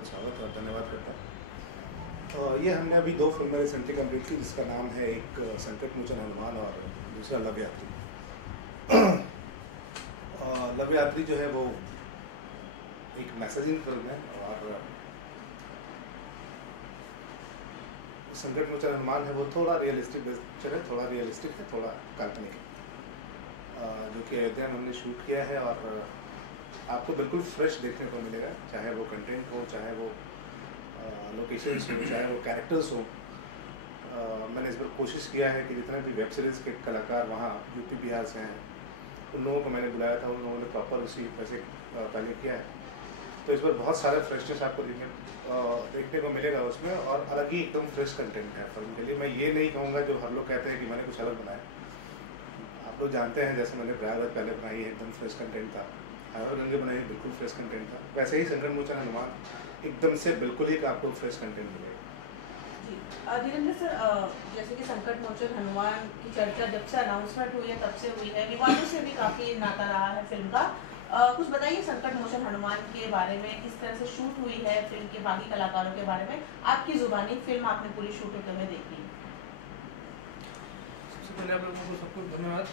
बहुत स्वागत और धन्यवाद करता हूँ। ये हमने अभी 2 फिल्में रिसेंटली कंप्लीट की, जिसका नाम है एक संकट मोचन हनुमान और दूसरा लव यात्री। लव यात्री जो है वो एक मैसेजिंग फिल्म है और संकट मोचन हनुमान है वो थोड़ा रियलिस्टिक पिक्चर है, थोड़ा रियलिस्टिक है, थोड़ा काल्पनिक है, जो कि अयोध्या में हमने शूट किया है और आपको बिल्कुल फ्रेश देखने को मिलेगा, चाहे वो कंटेंट हो, चाहे वो लोकेशंस हो, चाहे वो कैरेक्टर्स हो। मैंने इस बार कोशिश किया है कि जितने भी वेब सीरीज़ के कलाकार वहाँ यूपी बिहार से हैं, उन लोगों को मैंने बुलाया था, उन लोगों ने प्रॉपर उसी वैसे पहले किया है। तो इस बार बहुत सारे फ्रेशनेस आपको देखने को मिलेगा उसमें, और अलग ही एकदम फ्रेश कंटेंट है फिल्म के लिए। मैं ये नहीं कहूँगा जो हर लोग कहते हैं कि मैंने कुछ अलग बनाया। आप लोग जानते हैं जैसे मैंने प्रयागराज पहले बनाई है, एकदम फ्रेश कंटेंट था। हर गंगे बनाई बिल्कुल फ्रेश कंटेंट था। वैसे ही संकट मोचन हनुमान एकदम से बिल्कुल ही आपको फ्रेश कंटेंट मिलेगा। धीरेन्द्र सर, जैसे कि संकट मोचन हनुमान की चर्चा जब से अनाउंसमेंट हुई है तब से हुई है, विवादों से भी काफ़ी नाता रहा है फिल्म का। कुछ बताइए संकट मोचन हनुमान के बारे में, किस तरह से शूट हुई है, फिल्म के बाकी कलाकारों के बारे में, आपकी जुबानी फिल्म आपने पूरी शूट होते हुए देखी। सबसे पहले आप लोगों को सबको धन्यवाद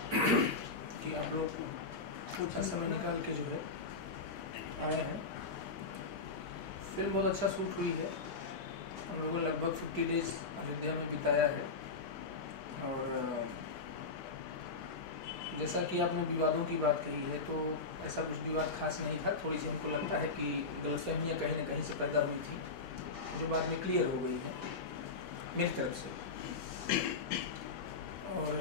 कि आप लोग कुछ समय निकाल के जो है आए हैं। फिल्म बहुत अच्छा शूट हुई है। हम लोगों ने लगभग 50 डेज अयोध्या में बिताया है और जैसा कि आपने विवादों की बात कही है, तो ऐसा कुछ विवाद खास नहीं था। थोड़ी सी हमको लगता है कि गलतफहमियाँ कहीं ना कहीं से पैदा हुई थी, जो बाद में क्लियर हो गई है मेरी तरफ से। और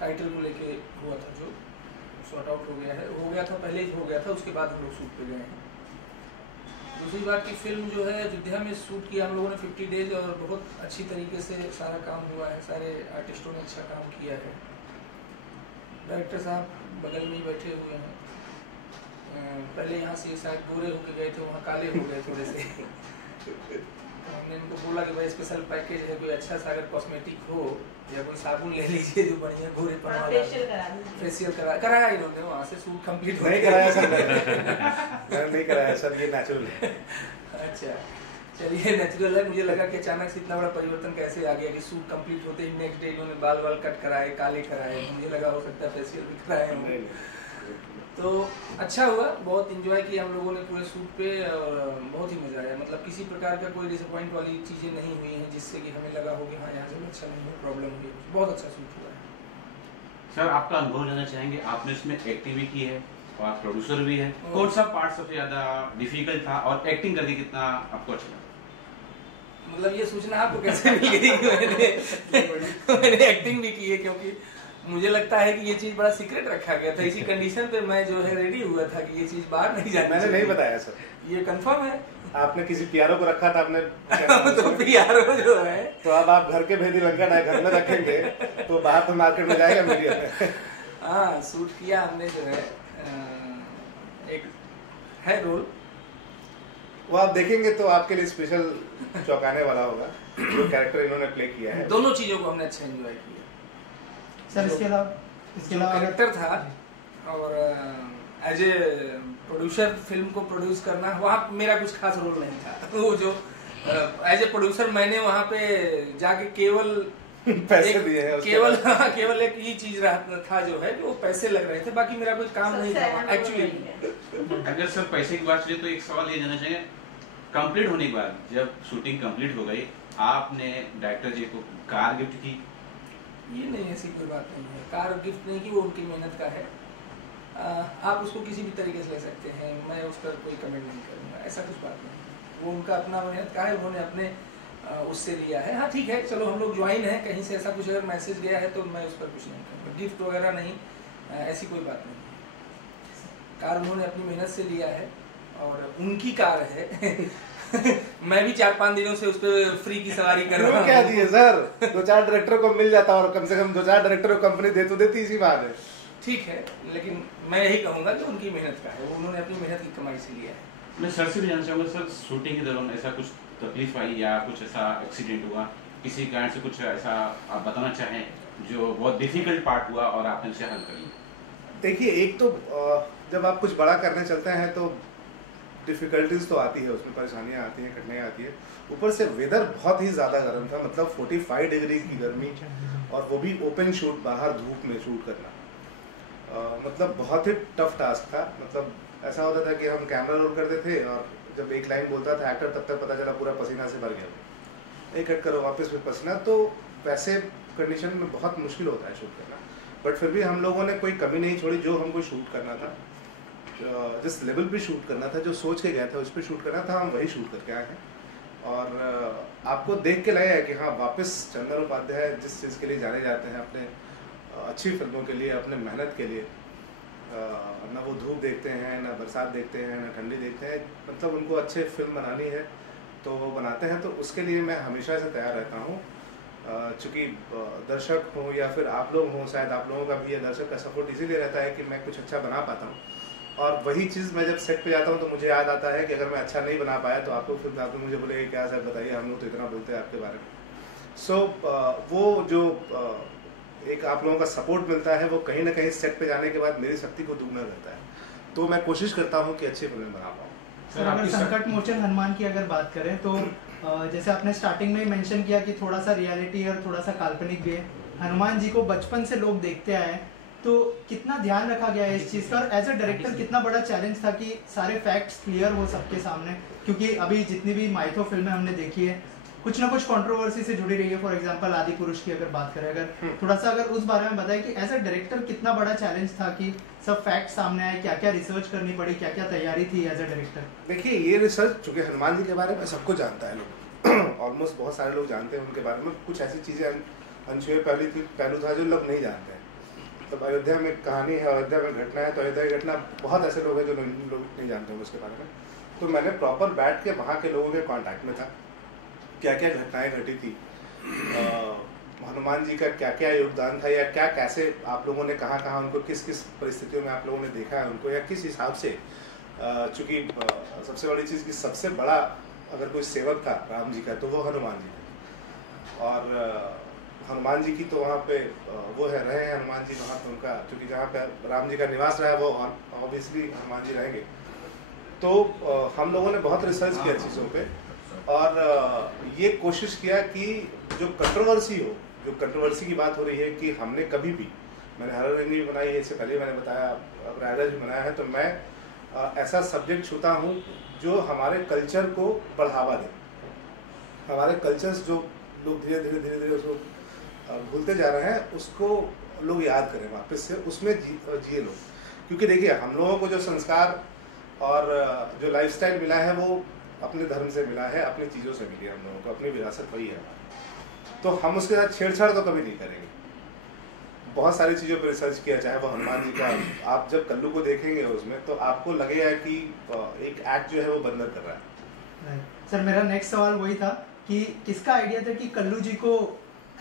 टाइटल को लेके हुआ था जो सॉर्ट आउट हो गया है, हो गया था, पहले ही हो गया था, उसके बाद हम लोग शूट पे गए हैं। दूसरी बात की फिल्म जो है अयोध्या में शूट किया हम लोगों ने 50 डेज, और बहुत अच्छी तरीके से सारा काम हुआ है। सारे आर्टिस्टों ने अच्छा काम किया है। डायरेक्टर साहब बगल में ही बैठे हुए हैं। पहले यहाँ से शायद गोरे होके गए थे, वहाँ काले हो गए थोड़े से। तो हमने इनको बोला कि भाई स्पेशल पैकेज है, कोई अच्छा सा अगर कॉस्मेटिक हो या कोई साबुन ले लीजिए जो बढ़िया गोरे पर फेशियल कराया इन्होंने। वहाँ से शूट कंप्लीट नहीं कराया सर, मैंने नहीं कराया सर, ये नेचुरल है। अच्छा चलिए, नेचुरल है। मुझे लगा कि अचानक से इतना बड़ा परिवर्तन कैसे आ गया कि शूट कंप्लीट होते ही नेक्स्ट डे इन्होंने बाल कट कराए, काले कराए। मुझे लगा हो सकता है फेशियल भी कराए होंगे। तो अच्छा हुआ, बहुत इंजॉय किया हम लोगों ने पूरे शूट पे और बहुत ही मजा आया। मतलब किसी प्रकार का कोई डिसअपॉइंट वाली चीज़ें नहीं हुई हैं जिससे कि हमें लगा हो कि हाँ यहाँ से अच्छा नहीं है, प्रॉब्लम हुई। बहुत अच्छा शूट हुआ है। सर आपका अनुभव जानना चाहेंगे, आपने इसमें एक्टिंग भी की है और प्रोड्यूसर भी है, कौन सा पार्ट सबसे ज़्यादा डिफिकल्ट था और एक्टिंग करके कितना आपको अच्छा लगा? मतलब ये सूचना आपको कैसे मिल गई कि मैंने एक्टिंग भी की है? क्योंकि मुझे लगता है कि ये चीज बड़ा सीक्रेट रखा गया था। इसी कंडीशन पे मैं जो है रेडी हुआ था कि ये चीज बाहर नहीं जानी। मैंने नहीं बताया सर, ये कंफर्म है। आपने किसी पीआरओ को रखा था आपने तो पीआरओ जो है, तो अब आप घर के भेदी लंका ना घर में रखेंगे तो बाहर तो मार्केट में जाएगा मीडिया। हाँ, शूट किया हमने जो है, एक है रोल, वो आप देखेंगे तो आपके लिए स्पेशल चौंकाने वाला होगा जो कैरेक्टर इन्होंने प्ले किया है। दोनों चीजों को हमने अच्छा एंजॉय किया सर। इसके अलावा कैरेक्टर था और एज ए प्रोड्यूसर फिल्म को प्रोड्यूस करना, वहाँ मेरा कुछ खास रोल नहीं था। वो जो एज ए प्रोड्यूसर मैंने वहाँ पे जाके केवल पैसे दिए हैं, केवल एक ही चीज था जो है, वो पैसे लग रहे थे, बाकी मेरा कोई काम नहीं था एक्चुअली। अगर सर पैसे की बात चले तो एक सवाल ये जानना चाहिए, कंप्लीट होने के बाद जब शूटिंग कंप्लीट हो गई, आपने डायरेक्टर जी को कार गिफ्ट की? ये नहीं, ऐसी कोई बात नहीं है। कार गिफ्ट नहीं की, वो उनकी मेहनत का है। आप उसको किसी भी तरीके से ले सकते हैं, मैं उस पर कोई कमेंट नहीं करूँगा, ऐसा कुछ बात नहीं। वो उनका अपना मेहनत का है, उन्होंने अपने उससे लिया है। हाँ ठीक है, चलो हम लोग ज्वाइन हैं, कहीं से ऐसा कुछ अगर मैसेज गया है तो मैं उस पर कुछ नहीं करूँगा। गिफ्ट वगैरह नहीं, ऐसी कोई बात नहीं। कार उन्होंने अपनी मेहनत से लिया है और उनकी कार है। मैं भी 4-5 दिनों से उस पर फ्री की सवारी कर रहा हूँ। क्या दिए सर, 2-4 डायरेक्टर को मिल जाता और कम से कम 2-4 डायरेक्टर को कंपनी दे तो देती, इसी बात है। ठीक है, लेकिन मैं यही कहूँगा कि उनकी मेहनत का है, उन्होंने अपनी मेहनत की कमाई से लिया है। मैं सर से भी जानना चाहूँगा, सर शूटिंग के दौरान ऐसा कुछ तकलीफ आई या कुछ ऐसा एक्सीडेंट हुआ, किसी कारण से कुछ ऐसा आप बताना चाहें जो बहुत डिफिकल्ट पार्ट हुआ और आपने उसे हल कर लिया? देखिए, एक तो जब आप कुछ बड़ा करने चलते हैं तो डिफ़िकल्टीज तो आती है, उसमें परेशानियाँ आती हैं, कठिनाइयाँ आती है। ऊपर से वेदर बहुत ही ज़्यादा गर्म था, मतलब 45 डिग्री की गर्मी, और वो भी ओपन शूट, बाहर धूप में शूट करना, मतलब बहुत ही टफ टास्क था। मतलब ऐसा होता था कि हम कैमरा रोल करते थे और जब एक लाइन बोलता था एक्टर, तब तक पता चला पूरा पसीना से भर गया, एक कट करो वापस फिर पसीना। तो वैसे कंडीशन में बहुत मुश्किल होता है शूट करना, बट फिर भी हम लोगों ने कोई कमी नहीं छोड़ी। जो हमको शूट करना था, जिस लेवल पे शूट करना था, जो सोच के गया था उस पर शूट करना था, हम वही शूट करके आए हैं। और आपको देख के लगा है कि हाँ, वापस चंदन उपाध्याय जिस चीज़ के लिए जाने जाते हैं, अपने अच्छी फिल्मों के लिए, अपने मेहनत के लिए, ना वो धूप देखते हैं, ना बरसात देखते हैं, ना ठंडी देखते हैं, मतलब उनको अच्छे फिल्म बनानी है तो वो बनाते हैं। तो उसके लिए मैं हमेशा से तैयार रहता हूँ, चूँकि दर्शक हों या फिर आप लोग हों, शायद आप लोगों का भी या दर्शक का सपोर्ट इसीलिए रहता है कि मैं कुछ अच्छा बना पाता हूँ। और वही चीज़ मैं जब सेट पे जाता हूँ तो मुझे याद आता है कि अगर मैं अच्छा नहीं बना पाया तो आप लोग फिर आप लोग मुझे बोले क्या सर बताइए, हम लोग तो इतना बोलते हैं आपके बारे में। सो वो जो एक आप लोगों का सपोर्ट मिलता है, वो कहीं ना कहीं सेट पे जाने के बाद मेरी शक्ति को दुगना करता है। तो मैं कोशिश करता हूँ कि अच्छी फिल्में बना पाऊँ। सर, अगर संकट मोचन हनुमान की अगर बात करें तो जैसे आपने स्टार्टिंग में ही मेंशन किया कि थोड़ा सा रियलिटी और थोड़ा सा काल्पनिक भी है। हनुमान जी को बचपन से लोग देखते आए, तो कितना ध्यान रखा गया है इस चीज़ का, और एज अ डायरेक्टर कितना बड़ा चैलेंज था कि सारे फैक्ट्स क्लियर हो सबके सामने, क्योंकि अभी जितनी भी माइथो फिल्में हमने देखी है कुछ ना कुछ कंट्रोवर्सी से जुड़ी रही है। फॉर एग्जांपल आदि पुरुष की अगर बात करें, अगर थोड़ा सा अगर उस बारे में बताएं कि एज अ डायरेक्टर कितना बड़ा चैलेंज था कि सब फैक्ट सामने आए, क्या क्या रिसर्च करनी पड़ी, क्या क्या तैयारी थी एज अ डायरेक्टर। देखिए, ये रिसर्च चूँकि हनुमान जी के बारे में सबको जानता है, लोग ऑलमोस्ट बहुत सारे लोग जानते हैं उनके बारे में। कुछ ऐसी चीज़ें अनछुए पहलू था जो लोग नहीं जानते हैं। तो अयोध्या में कहानी है, अयोध्या में घटना है, तो अयोध्या की घटना बहुत ऐसे लोग हैं जो लोग नहीं जानते हैं उसके बारे में। तो मैंने प्रॉपर बैठ के वहाँ के लोगों के कांटेक्ट में था, क्या क्या घटनाएं घटी थी, हनुमान जी का क्या क्या योगदान था, या क्या कैसे आप लोगों ने कहाँ कहाँ उनको किस किस परिस्थितियों में आप लोगों ने देखा है उनको, या किस हिसाब से। चूँकि सबसे बड़ी चीज़ कि सबसे बड़ा अगर कोई सेवक था राम जी का तो वो हनुमान जी थे। और हनुमान जी की तो वहाँ पे वो है रहे हैं हनुमान जी वहाँ पे, उनका क्योंकि जहाँ पे राम जी का निवास रहा है वो ऑब्वियसली हनुमान जी रहेंगे। तो हम लोगों ने बहुत रिसर्च किया चीज़ों पे, और ये कोशिश किया कि जो कंट्रोवर्सी की बात हो रही है कि हमने कभी भी, मैंने हर रंग भी बनाई है, इससे पहले मैंने बताया, अब रायराज भी बनाया है, तो मैं ऐसा सब्जेक्ट छूता हूँ जो हमारे कल्चर को बढ़ावा दे। हमारे कल्चर्स जो लोग धीरे धीरे उसको भूलते जा रहे हैं, उसको लोग याद करें वापस से, उसमें जिए लोग। क्योंकि देखिए, हम लोगों को जो संस्कार और जो लाइफस्टाइल मिला है वो अपने धर्म से मिला है, अपनी चीज़ों से मिली है हम लोगों को, अपनी विरासत वही है। तो हम उसके साथ छेड़छाड़ तो कभी नहीं करेंगे। बहुत सारी चीज़ों पर रिसर्च किया, चाहे वो हनुमान जी का, आप जब कल्लू को देखेंगे उसमें तो आपको लगेगा कि एक एक्ट जो है वो बंदर कर रहा है। सर, मेरा नेक्स्ट सवाल वही था कि किसका आइडिया था कि कल्लू जी को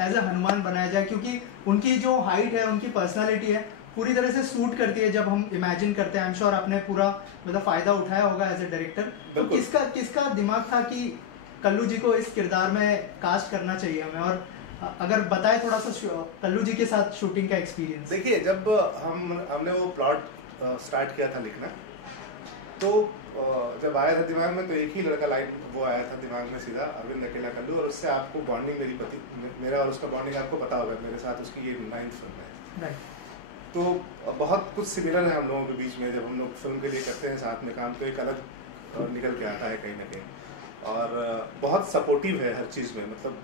एज अ हनुमान बनाया जाए, क्योंकि उनकी जो हाइट है, उनकी पर्सनालिटी है, पूरी तरह से सूट करती है जब हम इमेजिन करते हैं। आई एम श्योर आपने पूरा मतलब फायदा उठाया होगा एज ए डायरेक्टर। तो किसका दिमाग था कि कल्लू जी को इस किरदार में कास्ट करना चाहिए हमें, और अगर बताए थोड़ा सा कल्लू जी के साथ शूटिंग का एक्सपीरियंस। देखिए, जब हमने वो प्लॉट स्टार्ट किया था लिखना, तो जब आया था दिमाग में तो एक ही लड़का लाइन वो आया था दिमाग में सीधा, अरविंद अकेला कल्लू। और उससे आपको बॉन्डिंग, मेरा और उसका बॉन्डिंग आपको पता होगा, मेरे साथ उसकी ये 9th फिल्म है। तो बहुत कुछ सिमिलर है हम लोगों के बीच में। जब हम लोग फिल्म के लिए करते हैं साथ में काम, तो एक अलग निकल के आता है कहीं ना कहीं, और बहुत सपोर्टिव है हर चीज़ में। मतलब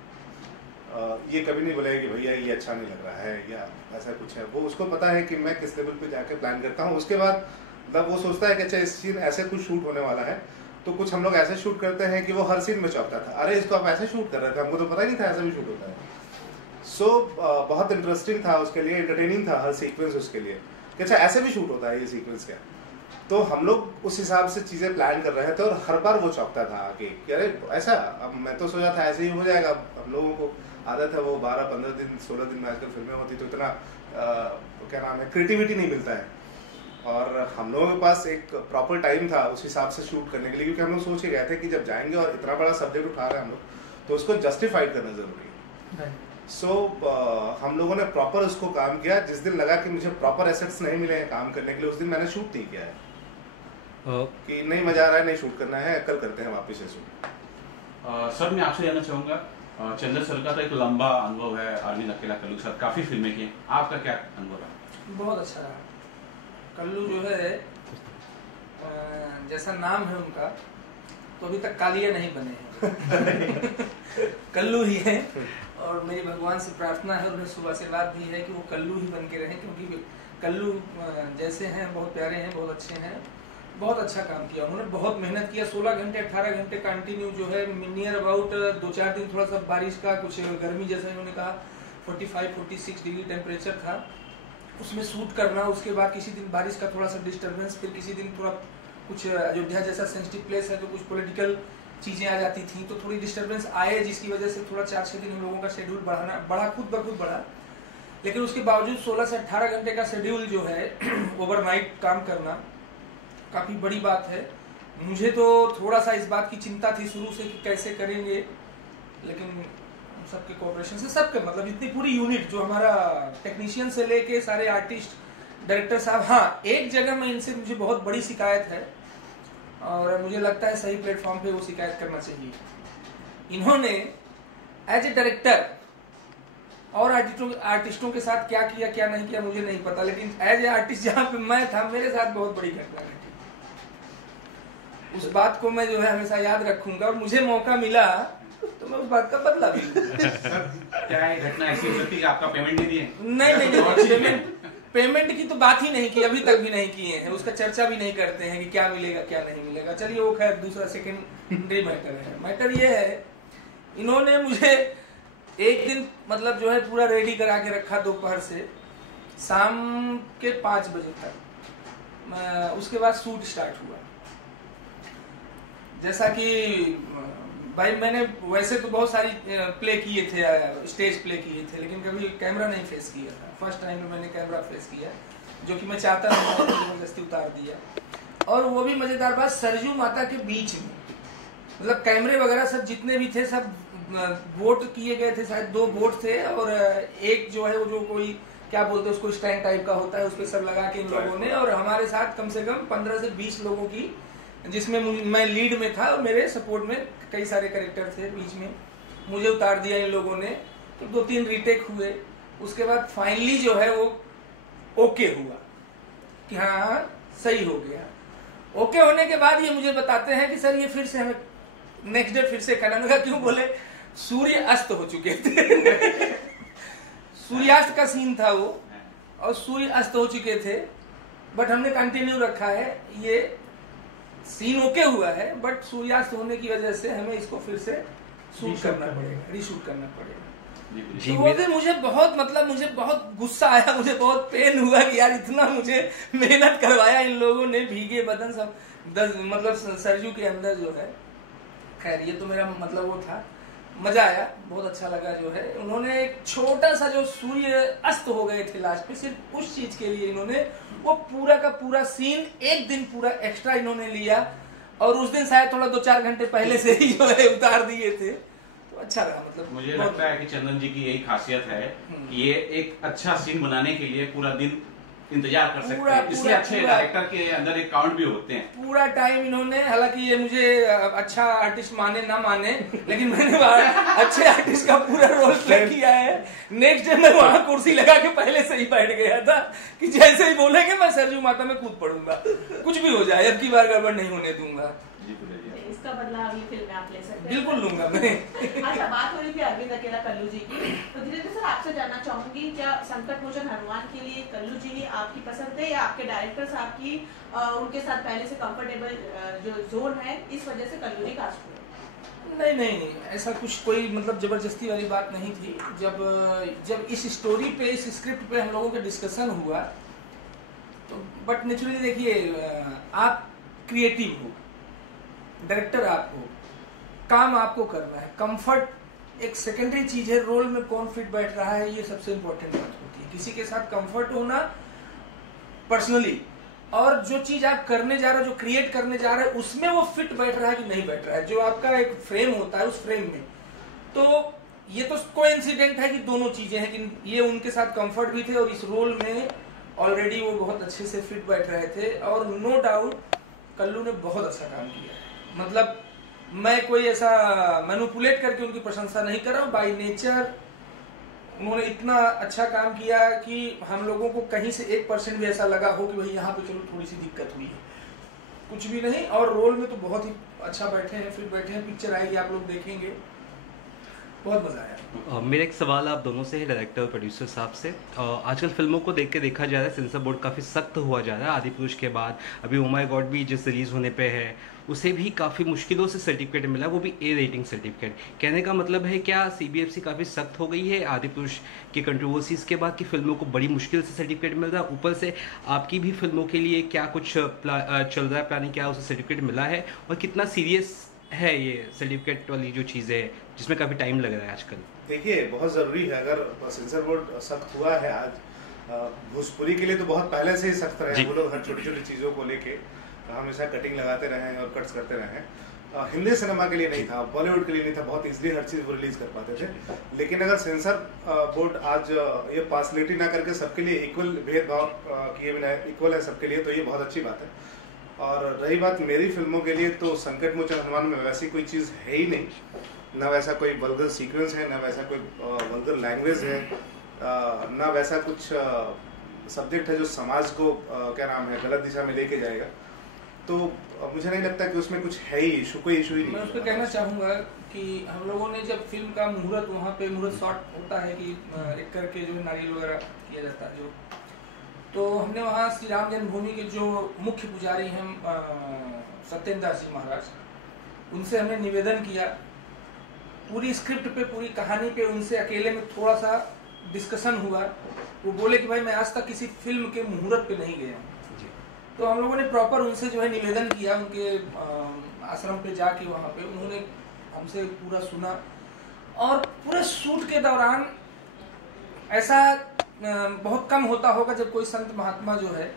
ये कभी नहीं बोलेगा कि भैया ये अच्छा नहीं लग रहा है या ऐसा कुछ है। वो उसको पता है कि मैं किस लेवल पे जाके प्लान करता हूँ। उसके बाद मतलब वो सोचता है कि अच्छा इस सीन ऐसे कुछ शूट होने वाला है, तो कुछ हम लोग ऐसे शूट करते हैं कि वो हर सीन में चौंकता था, अरे इसको आप ऐसे शूट कर रहे थे, हमको तो पता ही नहीं था ऐसा भी शूट होता है। सो बहुत इंटरेस्टिंग था उसके लिए, एंटरटेनिंग था हर सीक्वेंस उसके लिए कि अच्छा ऐसे भी शूट होता है ये सीक्वेंस क्या। तो हम लोग उस हिसाब से चीज़ें प्लान कर रहे थे, और हर बार वो चौंकता था आके कि अरे ऐसा, अब मैं तो सोचा था ऐसे ही हो जाएगा। हम लोगों को आदत है वो 12-15 दिन 16 दिन में आजकल फिल्में होती, तो इतना क्या नाम है, क्रिएटिविटी नहीं मिलता है। और हम लोगों के पास एक प्रॉपर टाइम था उस हिसाब से शूट करने के लिए, क्योंकि हम लोग सोच के गए थे कि जब जाएंगे और इतना बड़ा सब्जेक्ट उठा रहे हैं हम लोग, तो उसको जस्टिफाइड करना जरूरी है। सो हम लोगों ने प्रॉपर उसको काम किया। जिस दिन लगा कि मुझे प्रॉपर एसेट्स नहीं मिले हैं काम करने के लिए, उस दिन मैंने शूट नहीं किया है। कि नहीं मजा आ रहा है, नहीं शूट करना है, कल करते हैं वापस से शूट। सर मैं आपसे जानना चाहूँगा, चंदन सर का तो एक लंबा अनुभव है अरविंद अकेला कल्लू के साथ, काफ़ी फिल्में की, आपका क्या अनुभव रहा? बहुत अच्छा रहा। कल्लू जो है जैसा नाम है उनका, तो अभी तक कालिया नहीं बने हैं कल्लू ही है, और मेरी भगवान से प्रार्थना है और उन्हें शुभ आशीर्वाद भी है कि वो कल्लू ही बन के रहें, क्योंकि कल्लू जैसे हैं बहुत प्यारे हैं, बहुत अच्छे हैं, बहुत अच्छा काम किया उन्होंने, बहुत मेहनत किया। 16 घंटे 18 घंटे कंटिन्यू जो है, नियर अबाउट 2-4 दिन थोड़ा सा बारिश का कुछ गर्मी जैसा इन्होंने कहा 45-46 डिग्री टेम्परेचर था, उसमें शूट करना, उसके बाद किसी दिन बारिश का थोड़ा सा डिस्टर्बेंस, फिर किसी दिन थोड़ा कुछ अयोध्या जैसा सेंसिटिव प्लेस है तो कुछ पॉलिटिकल चीज़ें आ जाती थी, तो थोड़ी डिस्टर्बेंस आए, जिसकी वजह से थोड़ा 4-6 दिन हम लोगों का शेड्यूल बढ़ा खुद ब खुद बढ़ा। लेकिन उसके बावजूद 16 से 18 घंटे का शेड्यूल जो है ओवरनाइट काम करना काफ़ी बड़ी बात है। मुझे तो थोड़ा सा इस बात की चिंता थी शुरू से कि कैसे करेंगे, लेकिन सबके कोऑपरेशन से, सबके मतलब इतनी पूरी यूनिट जो हमारा टेक्नीशियन से लेके सारे आर्टिस्ट, डायरेक्टर साहब। हाँ, एक जगह में इनसे मुझे बहुत बड़ी शिकायत है और मुझे लगता है सही प्लेटफॉर्म पे वो शिकायत करना चाहिए। इन्होंने एज ए डायरेक्टर और आर्टिस्टों के साथ क्या किया क्या नहीं किया मुझे नहीं पता, लेकिन एज ए आर्टिस्ट जहाँ पे मैं था, मेरे साथ बहुत बड़ी घटना घटी। उस बात को मैं जो है हमेशा याद रखूंगा, और मुझे मौका मिला तो मैं उस बात का बदला भी क्या है घटना ऐसी हो सकती है कि आपका पेमेंट नहीं दिए? नहीं, पेमेंट की तो बात ही नहीं की, अभी तक भी नहीं किए हैं, उसका चर्चा भी नहीं करते हैं कि क्या मिलेगा क्या नहीं मिलेगा। चलिए वो खैर दूसरा सेकेंडरी मैटर है। मैटर ये है, इन्होंने मुझे एक दिन मतलब जो है पूरा रेडी करा के रखा दोपहर से शाम के 5 बजे तक। उसके बाद शूट स्टार्ट हुआ। जैसा कि भाई मैंने वैसे तो बहुत सारी प्ले किए थे, स्टेज प्ले किए थे, लेकिन कभी कैमरा नहीं फेस किया था। फर्स्ट टाइम में मैंने कैमरा फेस किया, जो कि मैं चाहता था, जबरदस्ती उतार दिया। और वो भी मजेदार बात, सरजू माता के बीच में, मतलब कैमरे वगैरह सब जितने भी थे सब बोट किए गए थे, शायद 2 बोट थे, और एक जो है वो जो कोई क्या बोलते हैं उसको स्टैंड टाइप का होता है, उस पर सब लगा के इन लोगों ने, और हमारे साथ कम से कम 15 से 20 लोगों की, जिसमें मैं लीड में था और मेरे सपोर्ट में कई सारे कैरेक्टर थे बीच में, मुझे उतार दिया इन लोगों ने। तो 2-3 रीटेक हुए, उसके बाद फाइनली जो है वो ओके हुआ कि हाँ सही हो गया। ओके होने के बाद ये मुझे बताते हैं कि सर ये फिर से हमें नेक्स्ट डे फिर से करना। मैंने कहा क्यों? बोले सूर्य अस्त हो चुके थे सूर्यास्त का सीन था वो, और सूर्य अस्त हो चुके थे, बट हमने कंटिन्यू रखा है। ये सीन ओके हुआ है, बट सूर्यास्त होने की वजह से हमें इसको फिर से शूट करना पड़ेगा, रीशूट करना पड़ेगा। तो वो भी मुझे बहुत मुझे बहुत गुस्सा आया, मुझे बहुत पेन हुआ कि यार इतना मुझे मेहनत करवाया इन लोगों ने, भीगे बदन सब 10 मतलब सरजू के अंदर जो है। खैर ये तो मेरा मतलब वो था, मजा आया, बहुत अच्छा लगा। जो है उन्होंने एक छोटा सा जो सूर्य अस्त हो गए थे लास्ट में, सिर्फ उस चीज के लिए इन्होंने वो पूरा का पूरा सीन एक दिन पूरा एक्स्ट्रा इन्होंने लिया, और उस दिन शायद थोड़ा 2-4 घंटे पहले से ही जो है उतार दिए थे। तो अच्छा रहा, मतलब मुझे लगता है कि चंदन जी की यही खासियत है कि ये एक अच्छा सीन बनाने के लिए पूरा दिन इंतजार कर सकते हैं, इसलिए अच्छे डायरेक्टर के अंदर एक काउंट भी होते हैं। पूरा टाइम इन्होंने, हालांकि ये मुझे अच्छा आर्टिस्ट माने ना माने, लेकिन मैंने अच्छे आर्टिस्ट का पूरा रोल प्ले किया है। नेक्स्ट डे मैं वहां कुर्सी लगा के पहले से ही बैठ गया था कि जैसे ही बोलेंगे मैं सरजू माता में कूद पड़ूंगा, कुछ भी हो जाए, अब की बार गड़बड़ नहीं होने दूंगा। इसका बदला अगली फिल्म में आप ले सकते हैं। बिल्कुल लूंगा मैं। अच्छा, बात हो रही थी अरविंद अकेला कल्लू जी की, तो धीरेन्द्र सर आपसे जानना चाहूंगी, क्या संकट मोचन हनुमान के लिए कल्लू जी ही आपकी पसंद है, या आपके डायरेक्टर साहब की उनके साथ पहले से कंफर्टेबल जो जोन है, इस वजह से कल्लू जी कास्ट हुए? नहीं, ऐसा कुछ कोई मतलब जबरदस्ती वाली बात नहीं थी। जब इस स्टोरी पे, इस स्क्रिप्ट पे हम लोगों का डिस्कशन हुआ, तो बट नेचुरली देखिए, आप क्रिएटिव हो, डायरेक्टर आप हो, काम आपको करना है, कंफर्ट एक सेकेंडरी चीज है, रोल में कौन फिट बैठ रहा है ये सबसे इम्पोर्टेंट बात होती है। किसी के साथ कंफर्ट होना पर्सनली, और जो चीज आप करने जा रहे हो, जो क्रिएट करने जा रहे हो, उसमें वो फिट बैठ रहा है कि नहीं बैठ रहा है, जो आपका एक फ्रेम होता है उस फ्रेम में। तो ये तो कोइंसिडेंट है कि दोनों चीजें हैं कि ये उनके साथ कंफर्ट भी थे और इस रोल में ऑलरेडी वो बहुत अच्छे से फिट बैठ रहे थे। और नो डाउट कल्लू ने बहुत अच्छा काम किया है। मतलब मैं कोई ऐसा मैनिपुलेट करके उनकी प्रशंसा नहीं कर रहा हूँ, बाय नेचर उन्होंने इतना अच्छा काम किया कि हम लोगों को कहीं से 1% भी ऐसा लगा हो कि भाई यहाँ पे चलो थोड़ी सी दिक्कत हुई है, कुछ भी नहीं। और रोल में तो बहुत ही अच्छा बैठे हैं, फिर बैठे हैं, पिक्चर आएगी आप लोग देखेंगे, बहुत मजा आया। मेरा एक सवाल आप दोनों से है, डायरेक्टर और प्रोड्यूसर साहब से। आजकल फिल्मों को देख के देखा जा रहा है सेंसर बोर्ड काफ़ी सख्त हुआ जा रहा है। आदिपुरुष के बाद अभी ओ माय गॉड भी जिस रिलीज़ होने पे है उसे भी काफ़ी मुश्किलों से सर्टिफिकेट मिला, वो भी ए रेटिंग सर्टिफिकेट। कहने का मतलब है क्या CBFC काफ़ी सख्त हो गई है आदिपुरुष की कंट्रोवर्सीज़ के बाद कि फिल्मों को बड़ी मुश्किल से सर्टिफिकेट मिल रहा है? ऊपर से आपकी भी फिल्मों के लिए क्या कुछ चल रहा है प्लानिंग, क्या उसे सर्टिफिकेट मिला है और कितना सीरियस है ये सर्टिफिकेट वाली जो चीज़ें है जिसमें काफ़ी टाइम लग रहा है आजकल? देखिए बहुत ज़रूरी है, अगर सेंसर बोर्ड सख्त हुआ है आज, भोजपुरी के लिए तो बहुत पहले से ही सख्त रहे हैं वो लोग, हर छोटी छोटी चीज़ों को लेके हमेशा कटिंग लगाते रहे हैं और कट्स करते रहे हैं। हिंदी सिनेमा के लिए नहीं था, बॉलीवुड के लिए नहीं था, बहुत इजीली हर चीज़ वो रिलीज कर पाते थे। लेकिन अगर सेंसर बोर्ड आज ये पार्सलिटी ना करके सबके लिए इक्वल भेदभाव किए बिना इक्वल है सबके लिए, तो ये बहुत अच्छी बात है। और रही बात मेरी फिल्मों के लिए, तो संकट मोचन हनुमान में वैसी कोई चीज़ है ही नहीं, ना वैसा कोई वल्गर सीक्वेंस है, ना वैसा कोई वल्गर लैंग्वेज है, ना वैसा कुछ सब्जेक्ट है जो समाज को क्या नाम है गलत दिशा में लेके जाएगा। तो मुझे नहीं लगता कि उसमें कुछ है ही इशू, कोई इशू ही नहीं। मैं उस पर कहना चाहूँगा कि हम लोगों ने जब फिल्म का मुहूर्त, वहाँ पे मुहूर्त शॉट होता है कि एक करके जो नारियल वगैरह किया जाता है जो, तो हमने वहाँ श्री राम जन्मभूमि के जो मुख्य पुजारी हैं सत्येंद्र दास जी महाराज, उनसे हमने निवेदन किया, पूरी स्क्रिप्ट पे, पूरी कहानी पे उनसे अकेले में थोड़ा सा डिस्कशन हुआ। वो बोले कि भाई मैं आज तक किसी फिल्म के मुहूर्त पे नहीं गया हूँ। तो हम लोगों ने प्रॉपर उनसे जो है निवेदन किया, उनके आश्रम पे जाके वहाँ पे उन्होंने हमसे पूरा सुना। और पूरे शूट के दौरान ऐसा बहुत कम होता होगा जब कोई संत महात्मा जो है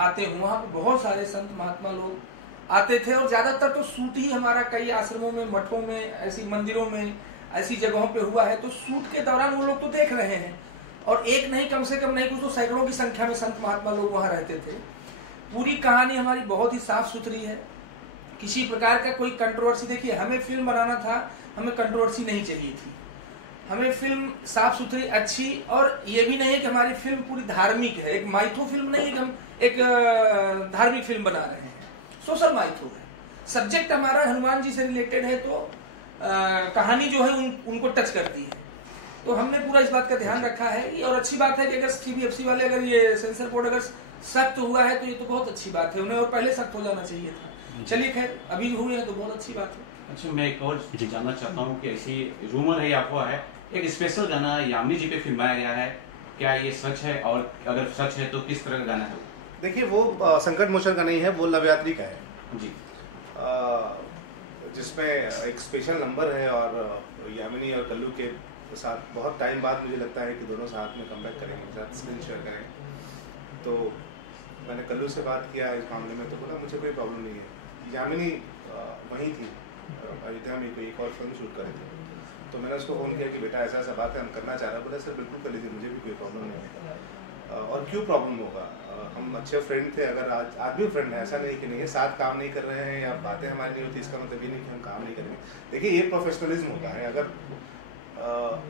आते हों, वहाँ पे बहुत सारे संत महात्मा लोग आते थे। और ज्यादातर तो शूट ही हमारा कई आश्रमों में, मठों में, ऐसी मंदिरों में, ऐसी जगहों पे हुआ है। तो शूट के दौरान वो लोग तो देख रहे हैं, और एक नहीं, कम से कम नहीं, कुछ तो सैकड़ों की संख्या में संत महात्मा लोग वहाँ रहते थे। पूरी कहानी हमारी बहुत ही साफ सुथरी है, किसी प्रकार का कोई कंट्रोवर्सी। देखिए हमें फिल्म बनाना था, हमें कंट्रोवर्सी नहीं चाहिए थी, हमें फिल्म साफ सुथरी अच्छी। और ये भी नहीं है कि हमारी फिल्म पूरी धार्मिक है, एक माइथो फिल्म नहीं है कि हम एक धार्मिक फिल्म बना रहे हैं, सोशल माइथो है। सब्जेक्ट हमारा हनुमान जी से रिलेटेड है, तो कहानी जो है उनको टच करती है। तो हमने पूरा इस बात का ध्यान रखा है। और अच्छी बात है कि अगर CBFC वाले, अगर ये सेंसर बोर्ड अगर सख्त हुआ है तो ये तो बहुत अच्छी बात है, उन्हें और पहले सख्त हो जाना चाहिए था। चलिए खैर अभी हुए हैं तो बहुत अच्छी बात है। अच्छा, मैं एक और जानना चाहता हूँ कि ऐसी रूमर है, अफवाह है, एक स्पेशल गाना यामिनी जी पे फिल्माया गया है, क्या ये सच है? और अगर सच है तो किस तरह का गाना है? देखिए वो संकट मोचन का नहीं है, वो लव यात्री का है जी, जिसमें एक स्पेशल नंबर है। और यामिनी और कल्लू के साथ बहुत टाइम बाद मुझे लगता है कि दोनों साथ में कमबैक करेंगे, साथ स्क्रीन शेयर करेंगे। तो मैंने कल्लू से बात किया इस मामले में, तो बोला मुझे कोई प्रॉब्लम नहीं है। यामिनी वहीं थी, अयोध्या में कोई एक और फिल्म शूट करे थे, तो मैंने उसको फ़ोन किया कि बेटा ऐसा ऐसा बात है, हम करना चाह रहे हैं। बोला सर बिल्कुल कर लीजिए, मुझे भी कोई प्रॉब्लम नहीं है। और क्यों प्रॉब्लम होगा, हम अच्छे फ्रेंड थे, अगर आज भी फ्रेंड है, ऐसा नहीं कि नहीं है। साथ काम नहीं कर रहे हैं या बातें हमारी नहीं होती, इसका मतलब ये नहीं कि हम काम नहीं करेंगे। देखिए ये प्रोफेशनलिज्म होता है, अगर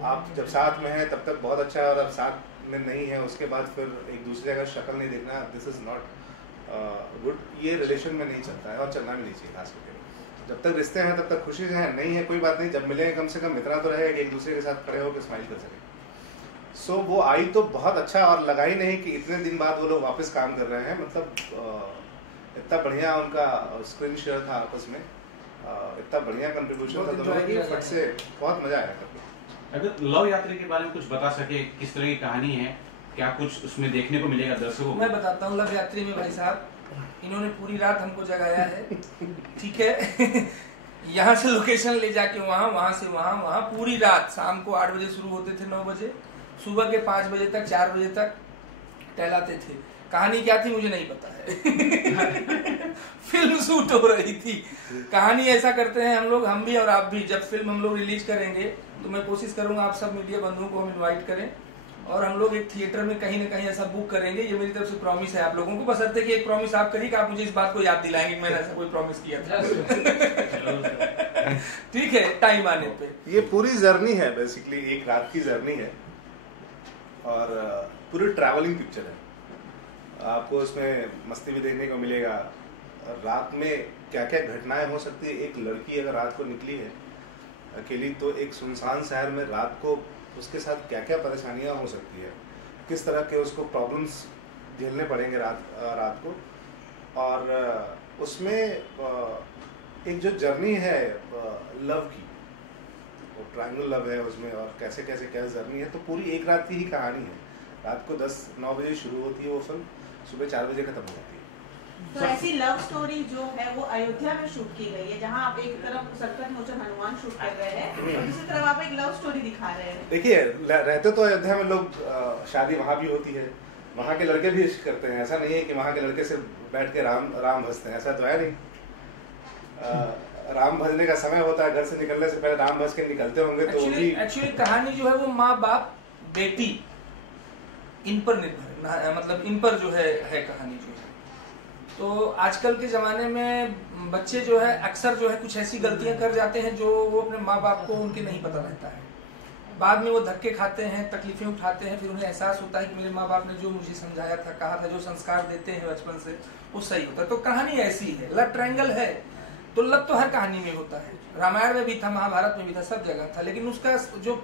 आप जब साथ में हैं तब तक बहुत अच्छा है, और अब साथ में नहीं है उसके बाद फिर एक दूसरे का शक्ल नहीं देखना, दिस इज नॉट गुड। ये रिलेशन में नहीं चलता है और चलना भी नहीं चाहिए। खास करके जब तक रिश्ते हैं तब तक खुशी है, नहीं है कोई बात नहीं, जब मिलेंगे कम से कम इतना तो रहेगा कि एक दूसरे के साथ खड़े होकर स्माइल कर सकें। सो वो आई तो बहुत अच्छा, और लगा ही नहीं कि इतने दिन बाद वो लोग वापस काम कर रहे हैं। मतलब इतना बढ़िया उनका स्क्रीन शेयर था आपस में, इतना बढ़िया कंट्रीब्यूशन था दोनों की, फट से बहुत मजा आया करके। अगर लव यात्री के बारे में कुछ बता सके, किस तरह की कहानी है, क्या कुछ उसमें देखने को मिलेगा दर्शकों को? मैं बताता हूँ। लव यात्री में भाई साहब इन्होंने पूरी रात हमको जगाया है, ठीक है। यहाँ से लोकेशन ले जाके वहाँ, वहाँ से वहाँ, पूरी रात। शाम को 8 बजे शुरू होते थे, 9 बजे, सुबह के 5 बजे तक, 4 बजे तक टहलाते थे। कहानी क्या थी मुझे नहीं पता है। फिल्म शूट हो रही थी। कहानी ऐसा करते हैं हम लोग, हम भी और आप भी, जब फिल्म हम लोग रिलीज करेंगे तो मैं कोशिश करूंगा आप सब मीडिया बंधुओं को हम इनवाइट करें, और हम लोग एक थिएटर में कहीं ना कहीं ऐसा बुक करेंगे, ये मेरी तरफ से प्रॉमिस है आप लोगों को। बशर्ते कि एक प्रॉमिस आप करिए कि आप मुझे इस बात को याद दिलाएंगे कि मैंने ऐसा कोई प्रॉमिस किया था। ठीक है, टाइम आने पे। ये पूरी जर्नी है, बेसिकली एक रात की जर्नी है और पूरी ट्रैवलिंग पिक्चर है। आपको इसमें मस्ती भी देखने को मिलेगा, रात में क्या क्या घटनाएं हो सकती है। एक लड़की अगर रात को निकली है अकेली, तो एक सुनसान शहर में रात को उसके साथ क्या क्या परेशानियां हो सकती है, किस तरह के उसको प्रॉब्लम्स झेलने पड़ेंगे रात को। और उसमें एक जो जर्नी है लव की, वो ट्रायंगल लव है उसमें, और कैसे कैसे क्या जर्नी है। तो पूरी एक रात की ही कहानी है। रात को 10-9 बजे शुरू होती है वो फिल्म, सुबह 4 बजे खत्म हो जाती है। तो ऐसी लव स्टोरी जो है वो अयोध्या में शूट की गई है, जहां आप एक तरफ संकट मोचन हनुमान शूट कर रहे हैं और दूसरी तरफ आप एक लव स्टोरी दिखा रहे हैं। देखिए, रहते तो अयोध्या में लोग, शादी वहाँ भी होती है, वहाँ के लड़के भी इश्क करते हैं। ऐसा नहीं है कि वहाँ के लड़के से बैठ के राम भजते हैं, ऐसा तो है नहीं। राम भजने का समय होता है, घर से निकलने से पहले राम भज के निकलते होंगे। तो एक्चुअली कहानी जो है वो माँ बाप बेटी इन पर निर्भर, मतलब इन पर जो है कहानी जो है। तो आजकल के ज़माने में बच्चे जो है अक्सर जो है कुछ ऐसी गलतियां कर जाते हैं जो वो अपने माँ बाप को उनके नहीं पता रहता है। बाद में वो धक्के खाते हैं, तकलीफें उठाते हैं, फिर उन्हें एहसास होता है कि मेरे माँ बाप ने जो मुझे समझाया था, कहा था, जो संस्कार देते हैं बचपन से, वो सही होता है। तो कहानी ऐसी है, लव ट्रायंगल है, तो लव तो हर कहानी में होता है। रामायण में भी था, महाभारत में भी था, सब जगह था। लेकिन उसका जो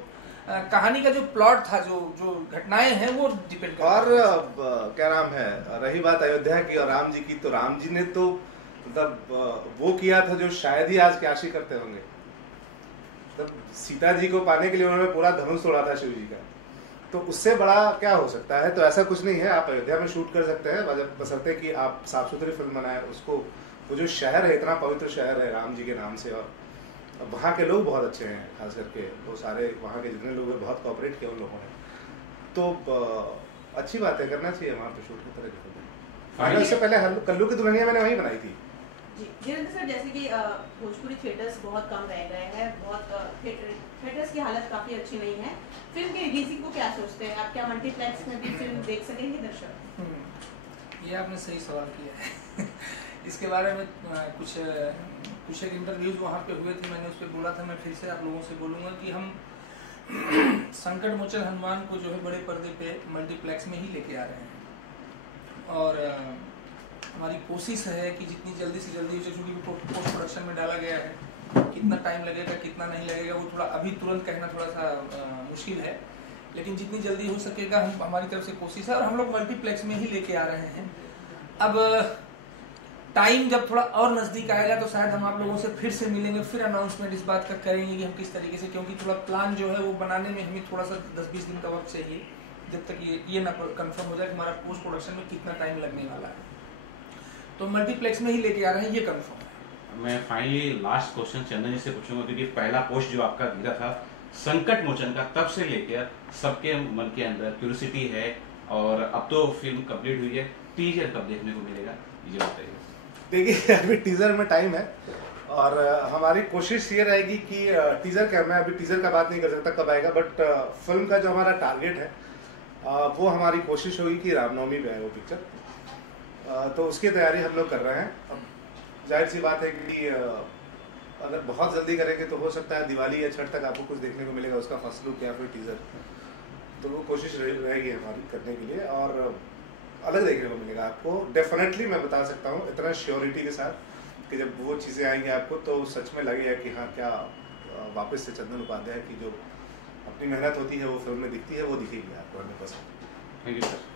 कहानी का जो प्लॉट था, जो घटनाएं हैं, वो डिपेंड करता है। और क्या नाम है, रही बात अयोध्या की और राम जी की, तो राम जी ने तो मतलब वो किया था जो शायद ही आज काशी करते होंगे। तब सीता जी को पाने के लिए उन्होंने पूरा धनुष तोड़ा था शिव जी का। तो उससे बड़ा क्या हो सकता है। तो ऐसा कुछ नहीं है, आप अयोध्या में शूट कर सकते हैं, बशर्ते कि आप साफ सुथरी फिल्म बनाए उसको। वो जो शहर है, इतना पवित्र शहर है राम जी के नाम से, और वहाँ के लोग बहुत अच्छे हैं, खास करके वो सारे वहाँ के जितने लोग हैं बहुत कोऑपरेट किया उन लोगों ने। तो अच्छी बात है, करना चाहिए वहाँ पे शूट की तरह की। इससे पहले कल्लू की दुल्हनिया मैंने वहीं बनाई थी। जी धीरेन्द्र सर, जैसे कि भोजपुरी थिएटर्स बहुत कम रह गए हैं, बहुत थिएटर्स की हालत काफ़ी अच्छी नहीं है। फिल्म के रिलीजिंग को क्या सोचते हैं आप? क्या मल्टीप्लेक्स में भी फिल्म देख सकेंगे दर्शक? ये आपने सही सवाल किया है। इसके बारे में कुछ एक इंटरव्यूज वहाँ पे हुए थे, मैंने उस पर बोला था, मैं फिर से आप लोगों से बोलूँगा कि हम संकट मोचन हनुमान को जो है बड़े पर्दे पे मल्टीप्लेक्स में ही लेके आ रहे हैं। और हमारी कोशिश है कि जितनी जल्दी से जल्दी उसे, चूँकि पोस्ट प्रोडक्शन में डाला गया है, कितना टाइम लगेगा कितना नहीं लगेगा वो थोड़ा अभी तुरंत कहना थोड़ा सा मुश्किल है, लेकिन जितनी जल्दी हो सकेगा हमारी तरफ से कोशिश है। और हम लोग मल्टीप्लेक्स में ही लेके आ रहे हैं। अब टाइम जब थोड़ा और नज़दीक आएगा तो शायद हम आप लोगों से फिर से मिलेंगे, फिर अनाउंसमेंट इस बात का करेंगे कि हम किस तरीके से, क्योंकि थोड़ा प्लान जो है वो बनाने में हमें थोड़ा सा 10-20 दिन का वक्त चाहिए, जब तक ये ना कंफर्म हो जाए कि हमारा पोस्ट प्रोडक्शन में कितना टाइम लगने वाला है। तो मल्टीप्लेक्स में ही लेके आ रहे हैं, ये कंफर्म है। मैं फाइनली लास्ट क्वेश्चन चंदन जी से पूछूंगा, क्योंकि पहला पोस्ट जो आपका गिरा था संकट मोचन का, तब से लेकर सबके मन के अंदर क्यूरियोसिटी है, और अब तो फिल्म कंप्लीट हुई है, टीजर कब देखने को मिलेगा ये बताइए। देखिए, अभी टीजर में टाइम है और हमारी कोशिश ये रहेगी कि टीजर क्या, मैं अभी टीजर का बात नहीं कर सकता कब आएगा, बट फिल्म का जो हमारा टारगेट है वो हमारी कोशिश होगी कि रामनवमी पे आए वो पिक्चर। तो उसकी तैयारी हम लोग कर रहे हैं। अब जाहिर सी बात है कि अगर बहुत जल्दी करेंगे तो हो सकता है दिवाली या छठ तक आपको कुछ देखने को मिलेगा, उसका फर्स्ट लुक या फिर टीजर। तो वो कोशिश रहेगी हमारी करने के लिए, और अलग देखने को मिलेगा आपको। डेफिनेटली मैं बता सकता हूँ इतना श्योरिटी के साथ कि जब वो चीज़ें आएंगी आपको तो सच में लगेगा कि हाँ, क्या वापस से चंदन उपाध्याय की जो अपनी मेहनत होती है वो फिल्म में दिखती है, वो दिखेगी आपको 100%। Thank you sir.